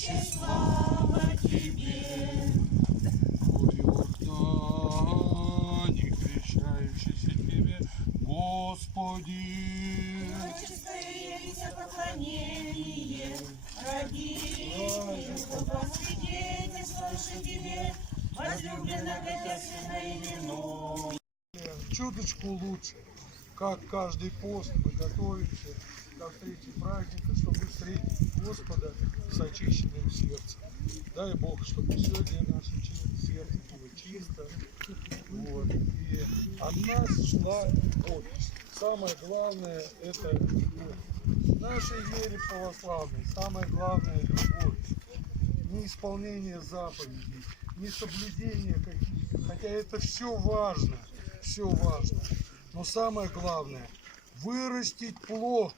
Отче, слава Тебе. О Иордане, крещающийся Тебе, Господи. Чистое явится поклонение, ради чтобы свидетельствовавши Тебе, возлюбленно Божественное именное. Чуточку лучше, как каждый пост мы готовимся ко встрече праздника, чтобы встретить Господа с очищенным сердцем. Дай Бог, чтобы сегодня наше сердце было чисто. Вот. И от нас шла любовь. Самое главное – это любовь. В нашей вере православной самое главное – любовь. Не исполнение заповедей, не соблюдение каких-то. Хотя это все важно. Но самое главное – вырастить плод